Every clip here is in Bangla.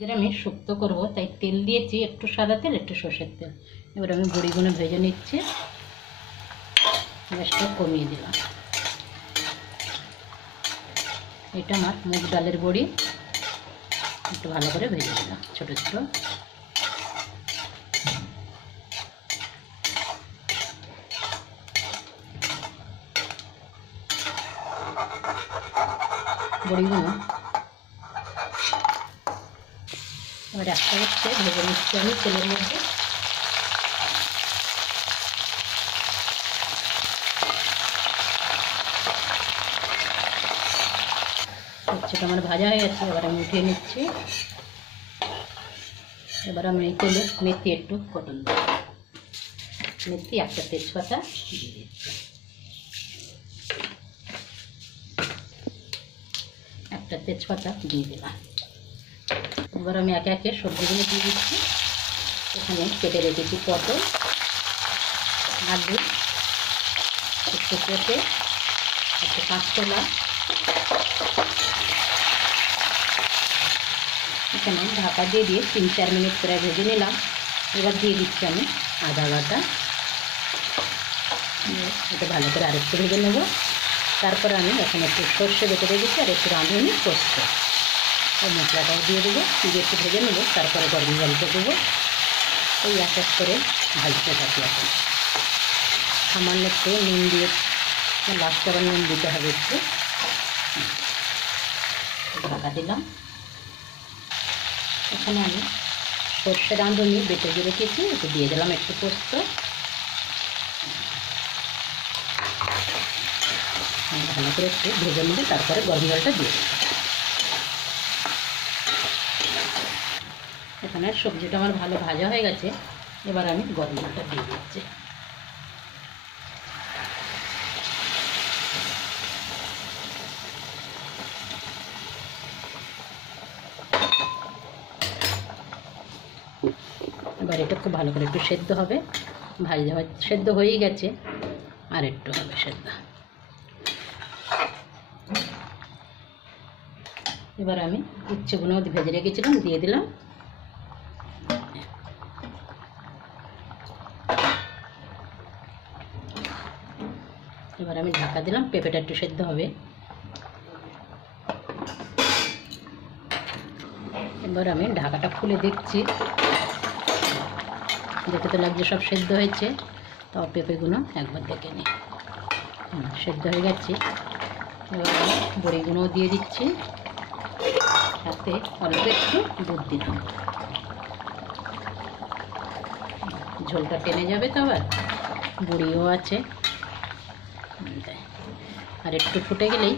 যেটা আমি শুক্তো করব তাই তেল দিয়েছি, একটু সাদা তেল একটু সর্ষের তেল। এবার আমি বড়িগুলো ভেজে নিচ্ছি, গ্যাসটা কমিয়ে দিলাম। এটা আমার মুগ ডালের বড়ি, একটু ভালো করে ভেজে দিলাম ছোটো ছোটো। বড়িগুলো এবার একটা হচ্ছে ভেজে নিচ্ছি আমি তেলের মধ্যে। হচ্ছে আমার ভাজা হয়ে গেছে, এবার আমি উঠিয়ে নিচ্ছি। এবার আমি এই তেলে মেথি একটু ফোড়ন দেব, মেথি একটা তেজপাতা দিয়ে দিচ্ছি, একটা তেজপাতা দিয়ে দিলাম। এবার আমি একে একে সবজিগুলো দিয়ে দিচ্ছি। এখানে কেটে রেখেছি পটল, আলু, একটু পেঁপে, একটু কাঁচকলা, এখানে ঢাকা দিয়ে 3-4 মিনিট প্রায় ভেজে নিলাম। এবার দিয়ে দিচ্ছি আমি আদা বাটা, এটা ভালো করে আরেকটু ভেজে নেব। তারপরে আমি এখানে একটু সর্ষে বেটে রেখেছি আর একটু রাঁধুনি পোস্ত, ওই মশলাটাও দিয়ে দেবো, দিয়ে একটু ভেজে নেবো। তারপরে গরম জলটা দেবো। ওই এক এক করে ভাজতে থাকি। এখন সামান্য একটু নুন দিয়ে, লাস্টে আবার নুন দিতে হবে একটু। ঢাকা দিলাম। এখানে আমি সর্ষে রাঁধুনি বেটে দিয়ে রেখেছি, একটু দিয়ে দিলাম একটু পোস্ত, ভালো করে একটু ভেজে নেবে। তারপরে গরম জলটা দিয়ে দেবো। এখানে সবজিটা আমার ভালো ভাজা হয়ে গেছে, এবার আমি গরম জলটা দিয়ে দিচ্ছি। এবার এটা খুব ভালো করে একটু সেদ্ধ হবে, ভাজা সেদ্ধ হয়েই গেছে, আর একটু হবে সেদ্ধ। এবার আমি উচ্ছেগুলো ভেজে রেখেছিলাম দিয়ে দিলাম। এবার আমি ঢাকা দিলাম, পেঁপেটা একটু সেদ্ধ হবে। এবার আমি ঢাকাটা খুলে দেখছি, দেখে তো লাগছে সব সেদ্ধ হয়েছে। তাও পেঁপেগুলো একবার দেখে নিই, সেদ্ধ হয়ে গেছে। এবার আমি বড়িগুলোও দিয়ে দিচ্ছি, সাথে অল্প একটু দুধ দিলাম। ঝোলটা টেনে যাবে তো, আবার বড়িও আছে। আর একটু ফুটে গেলেই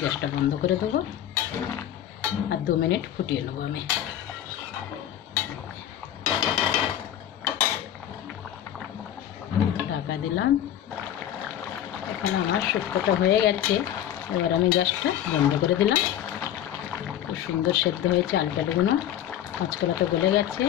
গ্যাসটা বন্ধ করে দেবো, আর 2 মিনিট ফুটিয়ে নেবো আমি। ঢাকা দিলাম। এখানে আমার শুক্তোটা হয়ে গেছে। এবার আমি গ্যাসটা বন্ধ করে দিলাম। খুব সুন্দর সেদ্ধ হয়েছে, আলু টালুগুলো, কাঁচকলাটা গলে গেছে।